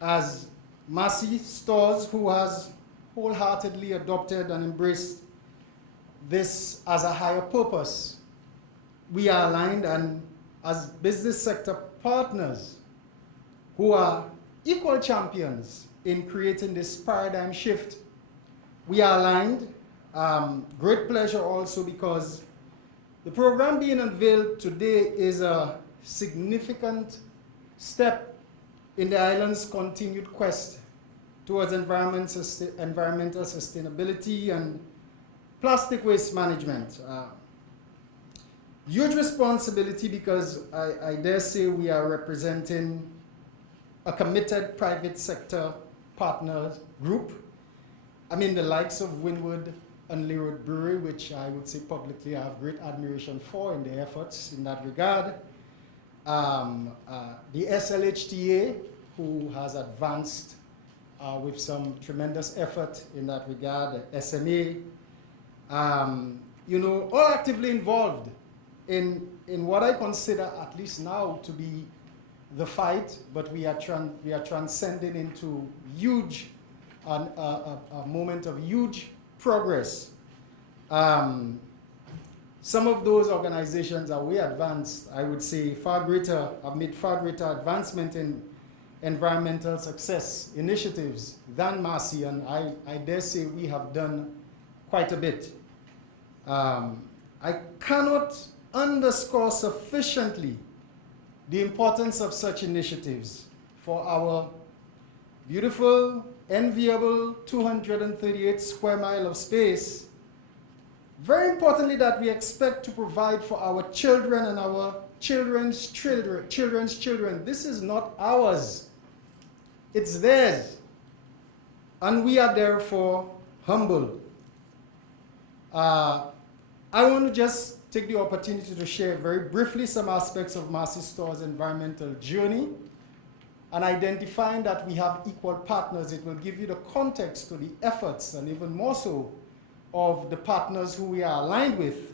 as Massy Stores, who has wholeheartedly adopted and embraced this as a higher purpose, we are aligned, and as business sector partners who are equal champions in creating this paradigm shift, we are aligned. Great pleasure also because the program being unveiled today is a significant step in the island's continued quest towards environmental sustainability and plastic waste management. Huge responsibility because I dare say we are representing a committed private sector partner group. I mean, the likes of Wynwood and Leeward Brewery, which I would say publicly I have great admiration for in their efforts in that regard. The SLHTA, who has advanced with some tremendous effort in that regard, the SMA, you know, all actively involved in what I consider, at least now, to be the fight, but we are transcending into huge, a moment of huge progress. Some of those organizations are way advanced. I would say have made far greater advancement in environmental success initiatives than Massy, and I dare say we have done quite a bit. I cannot underscore sufficiently the importance of such initiatives for our beautiful, enviable 238 square mile of space. Very importantly, that we expect to provide for our children and our children's children. This is not ours, it's theirs. And we are therefore humble. I want to just take the opportunity to share very briefly some aspects of Massy Stores' environmental journey, and identifying that we have equal partners. It will give you the context to the efforts, and even more so, of the partners who we are aligned with.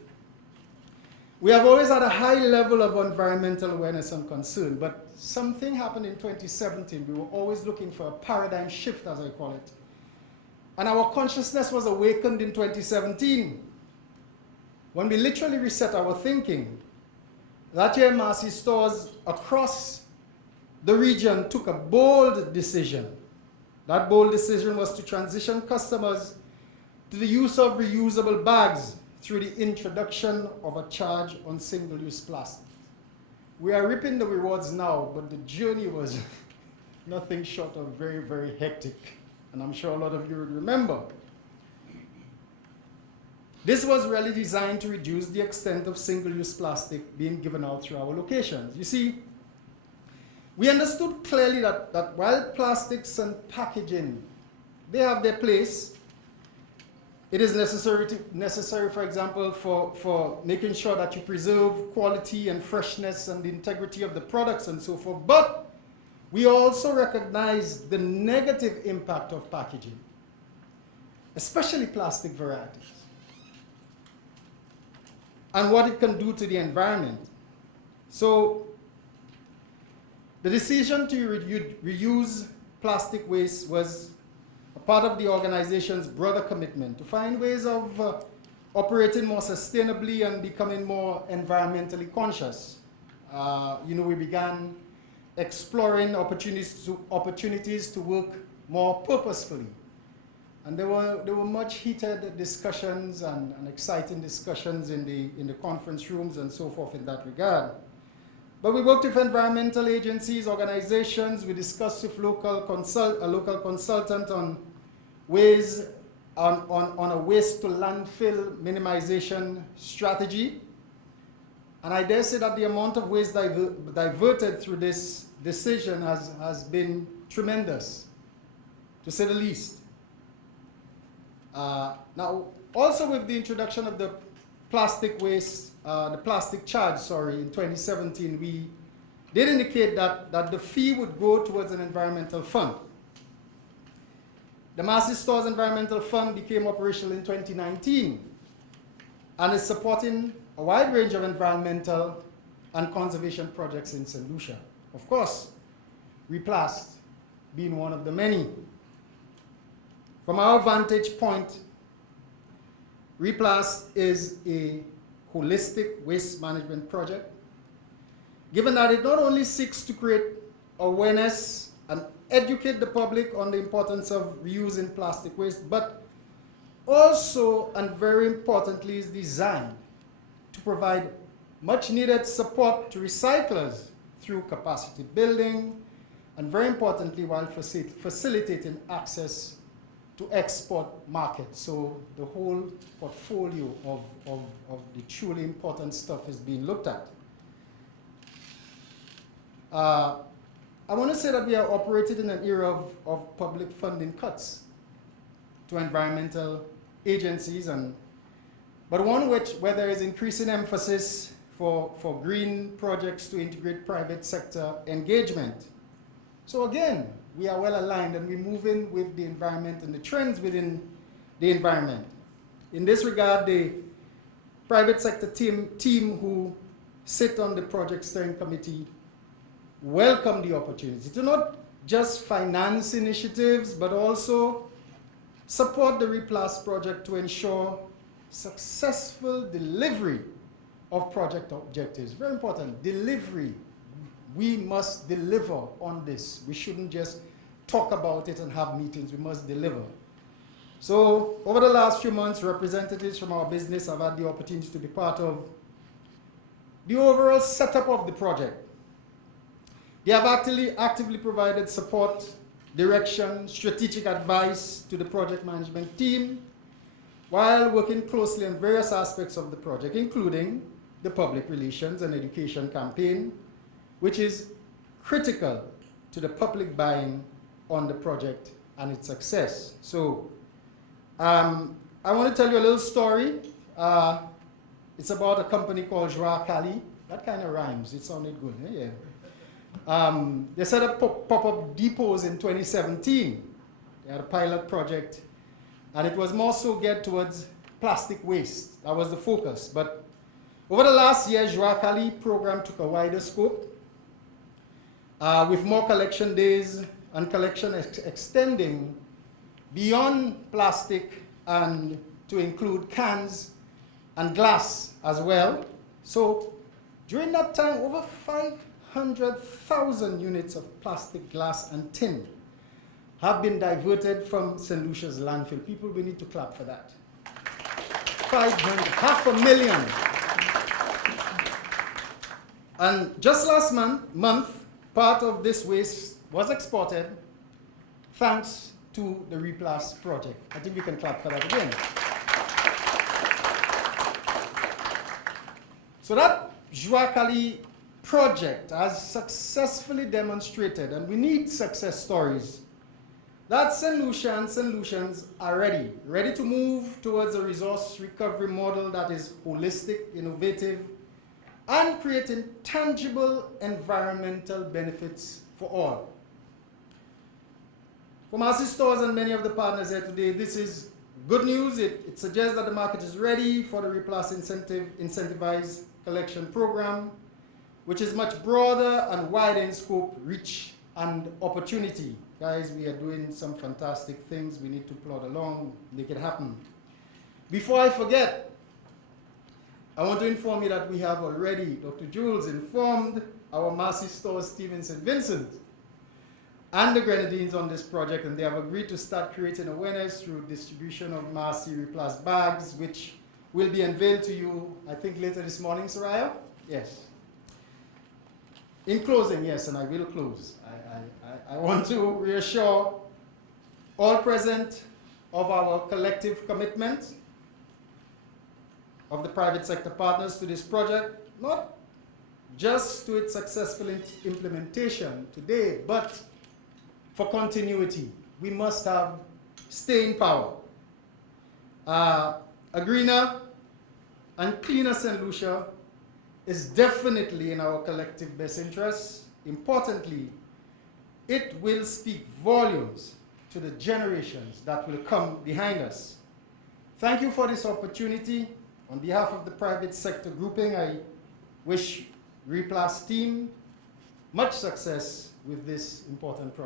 We have always had a high level of environmental awareness and concern, but something happened in 2017. We were always looking for a paradigm shift, as I call it. And our consciousness was awakened in 2017, when we literally reset our thinking. That year, Massy Stores across the region took a bold decision. That bold decision was to transition customers to the use of reusable bags through the introduction of a charge on single-use plastic. We are reaping the rewards now, but the journey was nothing short of very, very hectic. And I'm sure a lot of you would remember. This was really designed to reduce the extent of single-use plastic being given out through our locations. You see, we understood clearly that while plastics and packaging, they have their place, it is necessary, for example, for making sure that you preserve quality and freshness and the integrity of the products and so forth. But we also recognize the negative impact of packaging, especially plastic varieties, and what it can do to the environment. So the decision to reuse plastic waste was a part of the organization's broader commitment to find ways of operating more sustainably and becoming more environmentally conscious. You know, we began exploring opportunities to work more purposefully. And there were much heated discussions and exciting discussions in the conference rooms and so forth in that regard. But we worked with environmental agencies, organizations. We discussed with a local consultant on ways, on a waste to landfill minimization strategy. And I dare say that the amount of waste diverted through this decision has been tremendous, to say the least. Now, also with the introduction of the plastic waste, the plastic charge, in 2017, we did indicate that the fee would go towards an environmental fund. The Massy Stores Environmental Fund became operational in 2019 and is supporting a wide range of environmental and conservation projects in Saint Lucia. Of course, RePLAST being one of the many. From our vantage point, RePLAST is a holistic waste management project, given that it not only seeks to create awareness and educate the public on the importance of reusing plastic waste, but also, and very importantly, is designed to provide much needed support to recyclers through capacity building, and very importantly, while facilitating access to export markets. So the whole portfolio of the truly important stuff is being looked at. I want to say that we are operating in an era of public funding cuts to environmental agencies, but one where there is increasing emphasis for green projects to integrate private sector engagement. So again, we are well aligned and we're moving with the environment and the trends within the environment. In this regard, the private sector team who sit on the project steering committee welcome the opportunity to not just finance initiatives, but also support the RePLAST project to ensure successful delivery of project objectives. Very important, delivery. We must deliver on this. We shouldn't just talk about it and have meetings. We must deliver. So over the last few months, representatives from our business have had the opportunity to be part of the overall setup of the project. They have actively provided support, direction, strategic advice to the project management team, while working closely on various aspects of the project, including the public relations and education campaign, which is critical to the public buy-in on the project and its success. So I want to tell you a little story. It's about a company called Jua Kali. That kind of rhymes. It sounded good. Yeah. They set up pop-up depots in 2017. They had a pilot project, and it was more so geared towards plastic waste. That was the focus. But over the last year, Jua Kali program took a wider scope, with more collection days and collection extending beyond plastic and to include cans and glass as well. So during that time, over 500,000 units of plastic, glass, and tin have been diverted from Saint Lucia's landfill. People, we need to clap for that. 500,000. And just last month, part of this waste was exported thanks to the RePLAST project. I think we can clap for that again. So that Jua Kali project has successfully demonstrated, and we need success stories, that Saint Lucians are ready to move towards a resource recovery model that is holistic, innovative, and creating tangible environmental benefits for all. For Massy Stores and many of the partners here today, this is good news. It suggests that the market is ready for the RePLAST incentivized collection program, which is much broader and wider in scope, reach, and opportunity. Guys, we are doing some fantastic things. We need to plod along, make it happen. Before I forget, I want to inform you that we have already, Dr. Jules informed our Massy Stores team in St. Vincent and the Grenadines on this project, and they have agreed to start creating awareness through distribution of Massy RePLAST bags, which will be unveiled to you, I think, later this morning, Soraya? Yes. In closing, yes, and I will close, I want to reassure all present of our collective commitment of the private sector partners to this project, not just to its successful implementation today, but for continuity. We must have staying power. A greener and cleaner Saint Lucia is definitely in our collective best interest. Importantly, it will speak volumes to the generations that will come behind us. Thank you for this opportunity. On behalf of the private sector grouping, I wish RePLAST team much success with this important project.